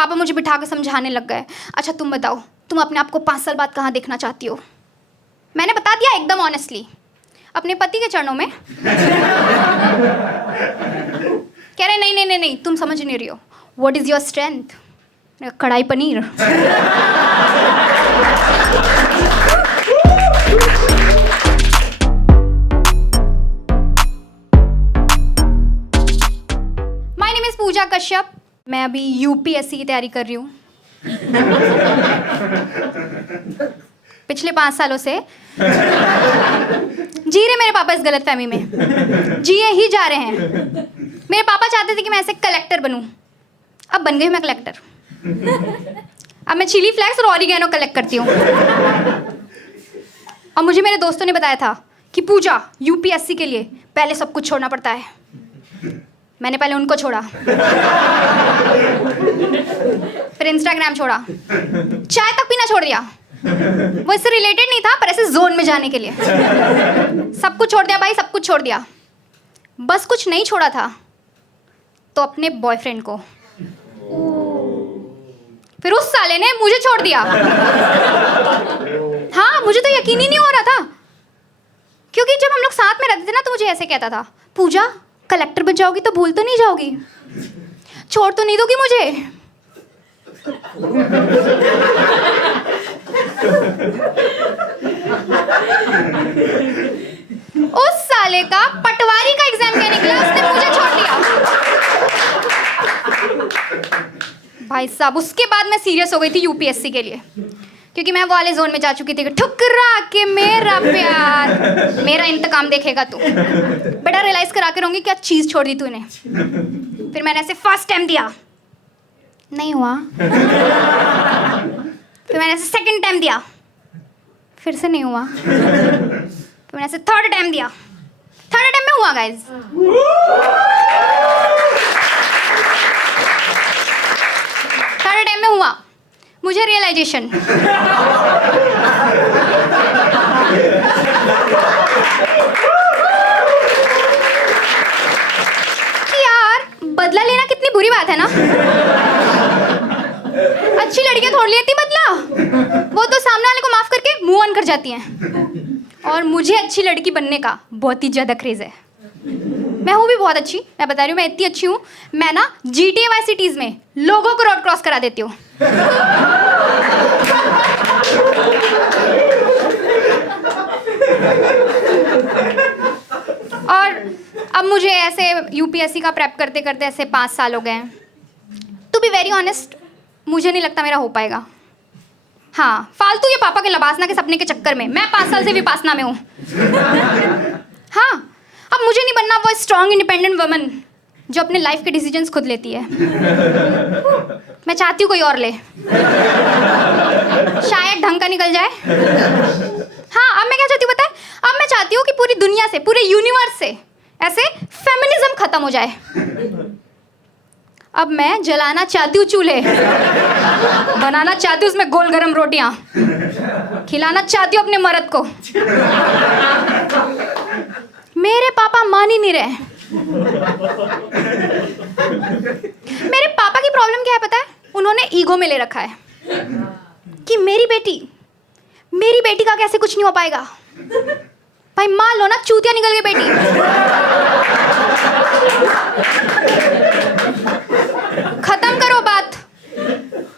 पापा मुझे बिठा के समझाने लग गए, अच्छा तुम बताओ, तुम अपने आप को 5 साल बाद कहाँ देखना चाहती हो? मैंने बता दिया एकदम ऑनेस्टली, अपने पति के चरणों में। कह रहे नहीं नहीं नहीं नहीं, तुम समझ नहीं रही हो, व्हाट इज़ योर स्ट्रेंथ? कढ़ाई पनीर। माय नेम इज पूजा कश्यप। मैं अभी यूपीएससी की तैयारी कर रही हूँ। पिछले 5 सालों से जी रहे मेरे पापा इस गलतफहमी में, जिए ही जा रहे हैं। मेरे पापा चाहते थे कि मैं ऐसे कलेक्टर बनूं, अब बन गई मैं कलेक्टर। अब मैं चिली फ्लेक्स और ऑरिगेनो कलेक्ट करती हूँ। और मुझे मेरे दोस्तों ने बताया था कि पूजा यूपीएससी के लिए पहले सब कुछ छोड़ना पड़ता है। मैंने पहले उनको छोड़ा, फिर इंस्टाग्राम छोड़ा, चाय तक पीना छोड़ दिया। वो इससे रिलेटेड नहीं था, पर ऐसे जोन में जाने के लिए सब कुछ छोड़ दिया भाई, सब कुछ छोड़ दिया। बस कुछ नहीं छोड़ा था, तो अपने बॉयफ्रेंड को। फिर उस साले ने मुझे छोड़ दिया। हाँ, मुझे तो यकीन ही नहीं हो रहा था, क्योंकि जब हम लोग साथ में रहते थे ना, तो मुझे ऐसे कहता था, पूजा कलेक्टर बन जाओगी तो भूल तो नहीं जाओगी, छोड़ तो नहीं दोगी मुझे? उस साले का पटवारी का एग्जाम क्या निकला, उसने मुझे छोड़ दिया। भाई साहब, उसके बाद मैं सीरियस हो गई थी यूपीएससी के लिए, क्योंकि मैं वो वाले जोन में जा चुकी थी कि ठुकरा के मेरा प्यार, मेरा इंतकाम देखेगा तू। बड़ा रियलाइज करा के रहूंगी क्या चीज़ छोड़ दी तूने। फिर मैंने ऐसे फर्स्ट टाइम दिया, नहीं हुआ। फिर मैंने ऐसे सेकंड टाइम दिया, फिर से नहीं हुआ। फिर मैंने ऐसे थर्ड टाइम दिया, थर्ड टाइम में हुआ गाइज। थर्ड टाइम में हुआ, मुझे रियलाइजेशन कि यार बदला लेना कितनी बुरी बात है ना। अच्छी लड़कियां थोड़ी लेती बदला, वो तो सामने वाले को माफ करके मूव ऑन कर जाती हैं। और मुझे अच्छी लड़की बनने का बहुत ही ज़्यादा क्रेज है। मैं हूँ भी बहुत अच्छी, मैं बता रही हूँ, मैं इतनी अच्छी हूँ, मैं ना GTA वाई सिटीज़ में लोगों को रोड क्रॉस करा देती हूँ। और अब मुझे ऐसे यूपीएससी का प्रेप करते करते ऐसे 5 साल हो गए हैं। टू बी वेरी ऑनेस्ट, मुझे नहीं लगता मेरा हो पाएगा। हाँ, फालतू ये पापा के लबासना के सपने के चक्कर में मैं 5 साल से विपासना में हूँ। हाँ, अब मुझे नहीं बनना वो स्ट्रॉन्ग इंडिपेंडेंट वुमन जो अपने लाइफ के डिसीजंस खुद लेती है। मैं चाहती हूँ कोई और ले, शायद ढंग का निकल जाए। हाँ, अब मैं क्या चाहती हूँ पता है? अब मैं चाहती हूँ कि पूरी दुनिया से, पूरे यूनिवर्स से ऐसे फेमिनिज्म खत्म हो जाए। अब मैं जलाना चाहती हूँ चूल्हे, बनाना चाहती हूँ उसमें गोल गरम रोटियां, खिलाना चाहती हूँ अपने मर्द को। मेरे पापा मान ही नहीं रहे। मेरे पापा की प्रॉब्लम क्या है पता है? उन्होंने ईगो में ले रखा है कि मेरी बेटी का कैसे कुछ नहीं हो पाएगा। भाई मान लो ना, चूतिया निकल गई बेटी, खत्म करो बात।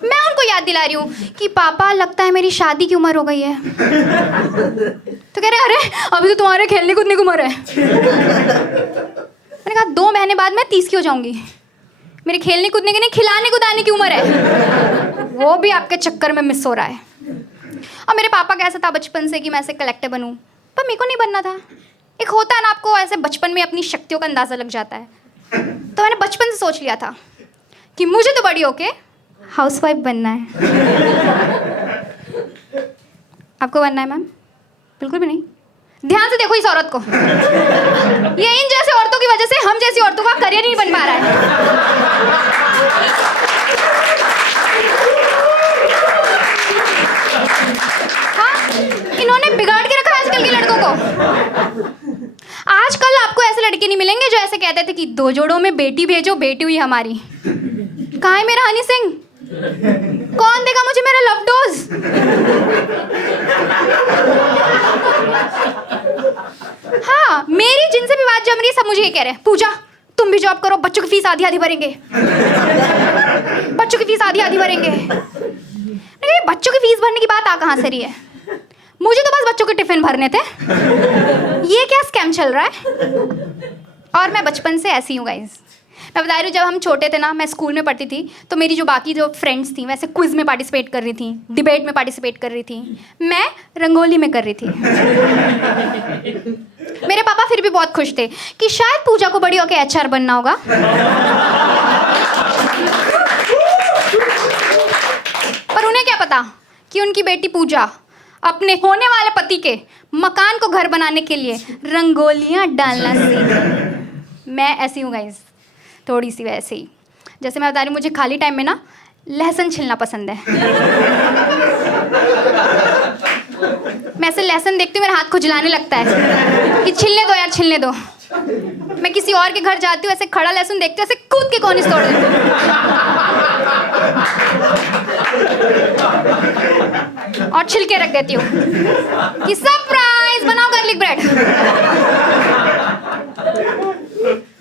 मैं उनको याद दिला रही हूँ कि पापा लगता है मेरी शादी की उम्र हो गई है। तो कह रहे अरे अभी तो तुम्हारे खेलने कूदने की उम्र है। मैंने कहा 2 महीने बाद मैं 30 की हो जाऊंगी। मेरे खेलने कूदने की नहीं, खिलाने कुदाने की उम्र है, वो भी आपके चक्कर में मिस हो रहा है। और मेरे पापा का ऐसा था बचपन से कि मैं ऐसे कलेक्टर बनूं, पर मेरे को नहीं बनना था। एक होता है ना, आपको ऐसे बचपन में अपनी शक्तियों का अंदाज़ा लग जाता है। तो मैंने बचपन से सोच लिया था कि मुझे तो बड़ी होके हाउसवाइफ बनना है। आपको बनना है मैम? बिल्कुल भी नहीं। ध्यान से देखो इस औरत को, ये इन जैसे औरतों की वजह से हम जैसी औरतों का करियर नहीं बन पा रहा है। हाँ, इन्होंने बिगाड़ के रखा है आजकल के लड़कों को। आजकल आपको ऐसे लड़के नहीं मिलेंगे जो ऐसे कहते थे कि 2 जोड़ों में बेटी भेजो, बेटी हुई हमारी। कहाँ है मेरा हनी सिंह? जॉब करो, बच्चों की फीस आधी आधी भरेंगे, बच्चों की फीस आधी आधी भरेंगे। बच्चों की फीस भरने की बात आ कहाँ से रही है? मुझे तो बस बच्चों के टिफिन भरने थे। ये क्या स्कैम चल रहा है? और मैं बचपन से ऐसी हूँ गाइज। मैं बता रही हूँ, जब हम छोटे थे ना, मैं स्कूल में पढ़ती थी, तो मेरी जो बाकी जो फ्रेंड्स थी वैसे क्विज़ में पार्टिसिपेट कर रही थी, डिबेट में पार्टिसिपेट कर रही थी, मैं रंगोली में कर रही थी। मेरे पापा फिर भी बहुत खुश थे कि शायद पूजा को बड़ी होकर HR बनना होगा। पर उन्हें क्या पता कि उनकी बेटी पूजा अपने होने वाले पति के मकान को घर बनाने के लिए रंगोलियाँ डालना सीख। मैं ऐसी हूँ गाइज, थोड़ी सी वैसे ही। जैसे मैं बता रही हूँ, मुझे खाली टाइम में ना लहसुन छिलना पसंद है। मैं ऐसे लहसुन देखती हूँ, मेरा हाथ खुजलाने लगता है कि छिलने दो यार, छिलने दो। मैं किसी और के घर जाती हूँ, ऐसे खड़ा लहसुन देखती हूँ, ऐसे कूद के कोने से तोड़ देती हूँ और छिलके रख देती हूँ कि सरप्राइज, बनाओ गार्लिक ब्रेड।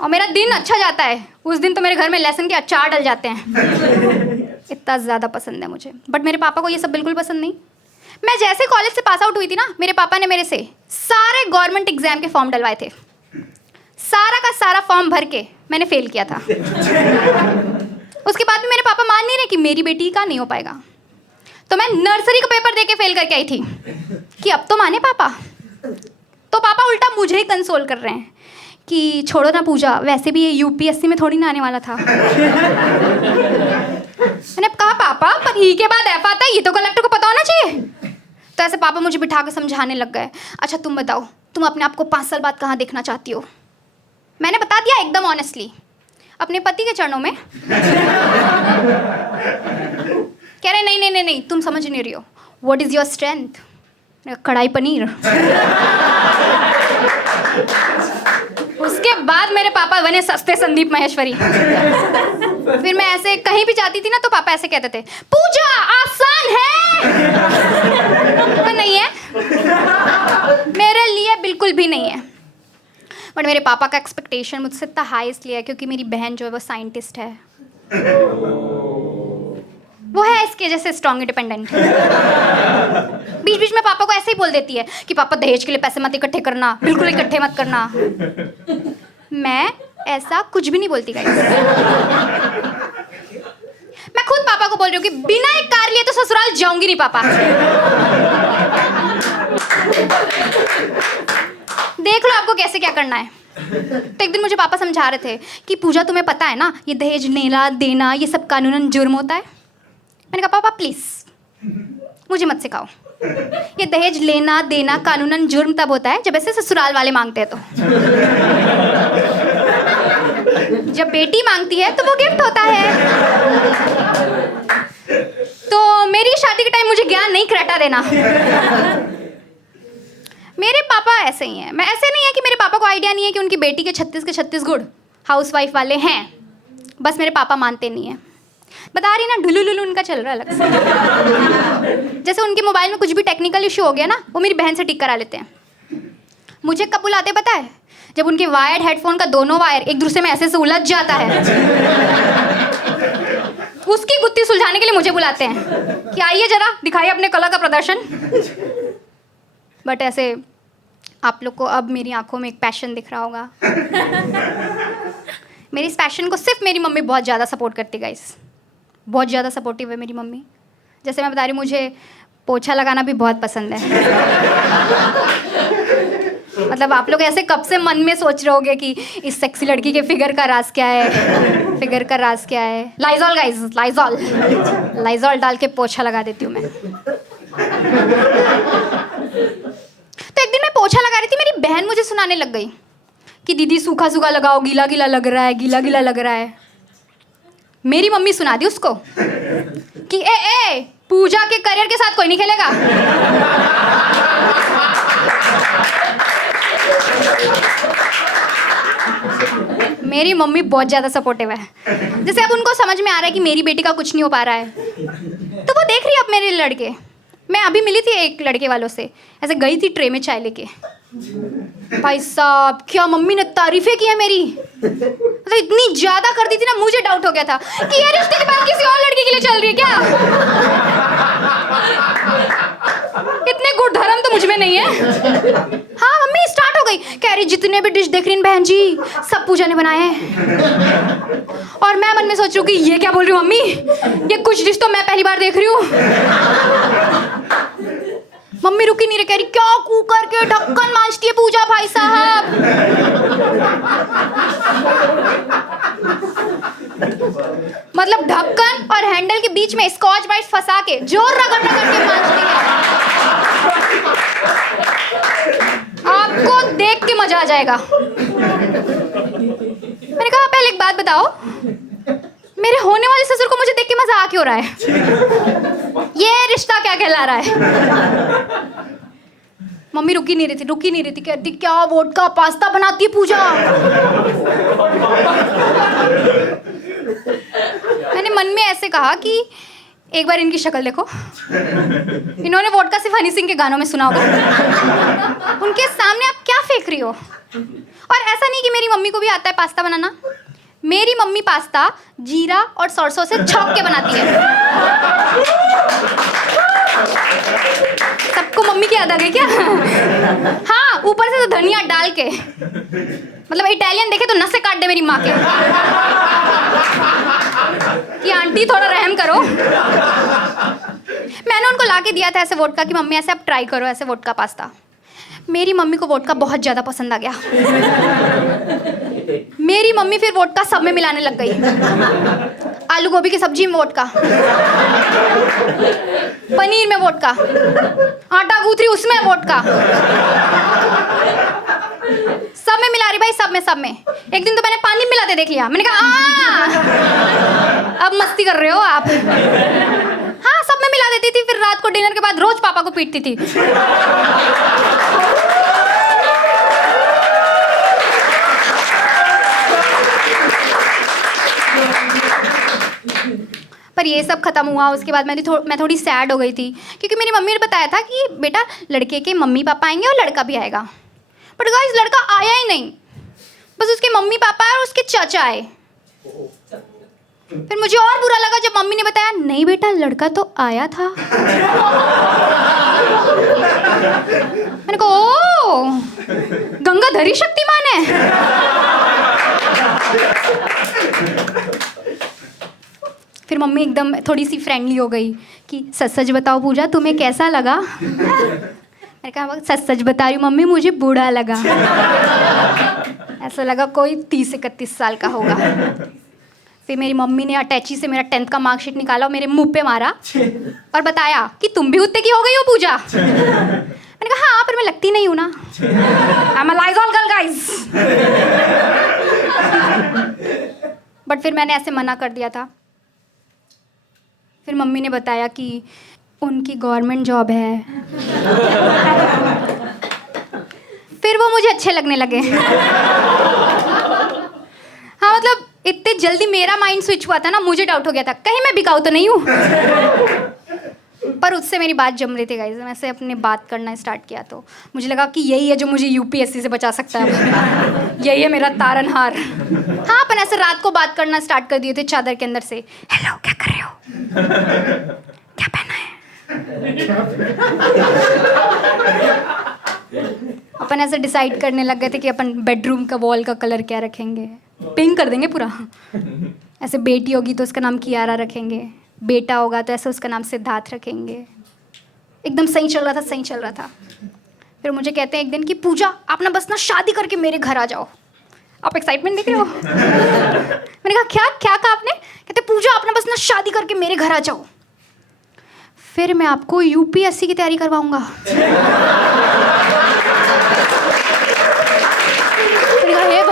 और मेरा दिन अच्छा जाता है उस दिन, तो मेरे घर में लहसुन के अचार डल जाते हैं। इतना ज़्यादा पसंद है मुझे। बट मेरे पापा को ये सब बिल्कुल पसंद नहीं। मैं जैसे कॉलेज से पास आउट हुई थी ना, मेरे पापा ने मेरे से सारे गवर्नमेंट एग्जाम के फॉर्म डलवाए थे। सारा का सारा फॉर्म भर के मैंने फेल किया था। उसके बाद भी मेरे पापा मान नहीं रहे कि मेरी बेटी का नहीं हो पाएगा। तो मैं नर्सरी का पेपर दे के फेल करके आई थी कि अब तो माने पापा। तो पापा उल्टा मुझे ही कंसोल कर रहे हैं कि छोड़ो ना पूजा, वैसे भी ये UPSC में थोड़ी ना आने वाला था। मैंने कहा पापा, पर ई के बाद F आता है, ये तो कलेक्टर को पता होना चाहिए। तो ऐसे पापा मुझे बिठा के समझाने लग गए, अच्छा तुम बताओ, तुम अपने आप को 5 साल बाद कहाँ देखना चाहती हो? मैंने बता दिया एकदम ऑनेस्टली, अपने पति के चरणों में। कह रहे नहीं नहीं नहीं नहीं, तुम समझ नहीं रही हो। What is your strength? कढ़ाई पनीर। उसके बाद मेरे पापा बने सस्ते संदीप माहेश्वरी। फिर मैं ऐसे कहीं भी जाती थी ना, तो पापा ऐसे कहते थे, पूजा आसान है। पर नहीं है, मेरे लिए बिल्कुल भी नहीं है। बट मेरे पापा का एक्सपेक्टेशन मुझसे इतना हाई इसलिए है क्योंकि मेरी बहन जो है वो साइंटिस्ट है। वो है इसके जैसे स्ट्रॉन्ग इंडिपेंडेंट। बीच बीच में पापा को ऐसे ही बोल देती है कि पापा दहेज के लिए पैसे मत इकट्ठे करना, बिल्कुल इकट्ठे मत करना। मैं ऐसा कुछ भी नहीं बोलती गाइस। मैं खुद पापा को बोल रही हूँ कि बिना एक कार लिए तो ससुराल जाऊंगी नहीं पापा। देख लो आपको कैसे क्या करना है। तो एक दिन मुझे पापा समझा रहे थे कि पूजा तुम्हें पता है ना, ये दहेज लेना देना ये सब कानूनन जुर्म होता है। मैंने कहा पापा प्लीज़ मुझे मत सिखाओ, ये दहेज लेना देना कानूनन जुर्म तब होता है जब ऐसे ससुराल वाले मांगते हैं। तो जब बेटी मांगती है तो वो गिफ्ट होता है। तो मेरी शादी के टाइम मुझे ज्ञान नहीं कराटा देना। मेरे पापा ऐसे ही हैं। मैं ऐसे नहीं है कि मेरे पापा को आइडिया नहीं है कि उनकी बेटी के 36 के 36 गुण हाउसवाइफ वाले हैं, बस मेरे पापा मानते नहीं हैं। बता रही ना, ढुलुलुलु उनका चल रहा है अलग से। जैसे उनके मोबाइल में कुछ भी टेक्निकल इशू हो गया ना, वो मेरी बहन से ठीक करा लेते हैं। मुझे कब बुलाते पता है? जब उनके वायर्ड हेडफोन का दोनों वायर एक दूसरे में ऐसे से उलझ जाता है, उसकी गुत्थी सुलझाने के लिए मुझे बुलाते हैं कि आइए जरा दिखाइए अपने कला का प्रदर्शन। बट ऐसे आप लोग को अब मेरी आंखों में एक पैशन दिख रहा होगा। मेरी इस पैशन को सिर्फ मेरी मम्मी बहुत ज़्यादा सपोर्ट करती है गाइस, बहुत ज़्यादा सपोर्टिव है मेरी मम्मी। जैसे मैं बता रही हूँ, मुझे पोछा लगाना भी बहुत पसंद है। मतलब आप लोग ऐसे कब से मन में सोच रहे होगे कि इस सेक्सी लड़की के फिगर का राज क्या है, फिगर का राज क्या है। लाइजॉल गाइस, लाइजॉल, लाइजॉल डाल के पोछा लगा देती हूँ मैं। तो एक दिन मैं पोछा लगा रही थी, मेरी बहन मुझे सुनाने लग गई कि दीदी सूखा सूखा लगाओ, गीला गीला लग रहा है, गीला गीला लग रहा है। मेरी मम्मी सुना दी उसको कि ए पूजा के करियर के साथ कोई नहीं खेलेगा। मेरी मम्मी बहुत ज़्यादा सपोर्टिव है। जैसे अब उनको समझ में आ रहा है कि मेरी बेटी का कुछ नहीं हो पा रहा है, तो वो देख रही है अब मेरे लड़के। मैं अभी मिली थी एक लड़के वालों से, ऐसे गई थी ट्रे में चाय लेके। भाई साहब क्या मम्मी ने तारीफें की है मेरी। मतलब इतनी ज्यादा कर दी थी ना, मुझे डाउट हो गया था कि ये रिश्ते के बाद किसी और लड़की के लिए चल रही है क्या। इतने गुड़ धर्म तो मुझ में नहीं है। हाँ मम्मी स्टार्ट हो गई, कह रही जितने भी डिश देख रही बहन जी सब पूजा ने बनाए हैं। और मैं मन में सोच रही हूँ कि ये क्या बोल रही हूँ मम्मी, ये कुछ डिश तो मैं पहली बार देख रही हूँ। मम्मी रुकी नहीं रही, कह रही क्या कुकर के ढक्कन मांजती है पूजा भाई साहब। मतलब ढक्कन और हैंडल के बीच में स्कॉच ब्राइट फंसा के जोर रगड़ रगड़ के मांजती है। आपको देख के मजा आ जाएगा। मैंने कहा पहले एक बात बताओ, मेरे होने वाले ससुर को मुझे देख के मजा आ क्यों रहा है? ये रिश्ता क्या कहला रहा है? मम्मी रुकी नहीं रही थी, कहती क्या वोडका पास्ता बनाती है पूजा। मैंने मन में ऐसे कहा कि एक बार इनकी शक्ल देखो, इन्होंने वोडका सिर्फ हनी सिंह के गानों में सुना होगा। उनके सामने आप क्या फेंक रही हो? और ऐसा नहीं कि मेरी मम्मी को भी आता है पास्ता बनाना। मेरी मम्मी पास्ता जीरा और सरसों से छौंक के बनाती है। सबको मम्मी की याद आ गई क्या? हाँ, ऊपर से तो धनिया डाल के, मतलब इटालियन देखे तो नसें काट दे मेरी माँ के कि आंटी थोड़ा रहम करो। मैंने उनको ला के दिया था ऐसे वोडका कि मम्मी ऐसे आप ट्राई करो ऐसे वोडका पास्ता। मेरी मम्मी को वोडका बहुत ज़्यादा पसंद आ गया। मेरी मम्मी फिर वोडका सब में मिलाने लग गई। आलू गोभी की सब्जी में वोडका, पनीर में वोडका, आटा गूंथ रही उसमें वोडका, सब में मिला रही भाई, सब में। एक दिन तो मैंने पानी मिलाते देख लिया। मैंने कहा अब मस्ती कर रहे हो आप। हाँ, सब में मिला देती थी, फिर रात को डिनर के बाद रोज पापा को पीटती थी। पर ये सब खत्म हुआ, उसके बाद मैं थोड़ी सैड हो गई थी, क्योंकि मेरी मम्मी ने बताया था कि बेटा लड़के के मम्मी पापा आएंगे और लड़का भी आएगा। बट गाइस लड़का आया ही नहीं, बस उसके मम्मी पापा और उसके चाचा आए। फिर मुझे और बुरा लगा जब मम्मी ने बताया नहीं बेटा लड़का तो आया था। मैंने कहा ओ गंगाधरी शक्तिमान है। फिर मम्मी एकदम थोड़ी सी फ्रेंडली हो गई कि सच सच बताओ पूजा तुम्हें कैसा लगा। मैंने कहा सच सच बता रही हूँ मम्मी मुझे बुरा लगा। ऐसा लगा कोई 30-31 साल का होगा। फिर मेरी मम्मी ने अटैची से मेरा 10th का मार्कशीट निकाला और मेरे मुंह पे मारा और बताया कि तुम भी उतने की हो गई हो पूजा। मैंने कहा हाँ पर मैं लगती नहीं हूँ ना। I'm a Lysol girl guys। But फिर मैंने ऐसे मना कर दिया था। फिर मम्मी ने बताया कि उनकी गवर्नमेंट जॉब है। फिर वो मुझे अच्छे लगने लगे। हाँ मतलब इतने जल्दी मेरा माइंड स्विच हुआ था ना, मुझे डाउट हो गया था कहीं मैं बिकाऊ तो नहीं हूँ। पर उससे मेरी बात जम रही थी गाइस। मैं से अपनी बात करना स्टार्ट किया तो मुझे लगा कि यही है जो मुझे यूपीएससी से बचा सकता है। यही है मेरा तारनहार। हाँ अपन ऐसे रात को बात करना स्टार्ट कर दिए थे चादर के अंदर से। हेलो क्या कर रहे हो, क्या पहना है। अपन ऐसे डिसाइड करने लग गए थे कि अपन बेडरूम का वॉल का कलर क्या रखेंगे, पिंक कर देंगे पूरा। ऐसे बेटी होगी तो उसका नाम कियारा रखेंगे, बेटा होगा तो ऐसे उसका नाम सिद्धार्थ रखेंगे। एकदम सही चल रहा था। फिर मुझे कहते हैं एक दिन कि पूजा आप ना बस ना शादी करके मेरे घर आ जाओ। आप एक्साइटमेंट देख रहे हो। मैंने कहा क्या कहा आपने? कहते पूजा आप ना बस ना शादी करके मेरे घर आ जाओ, फिर मैं आपको यूपीएससी की तैयारी करवाऊंगा। मैंने कहा हे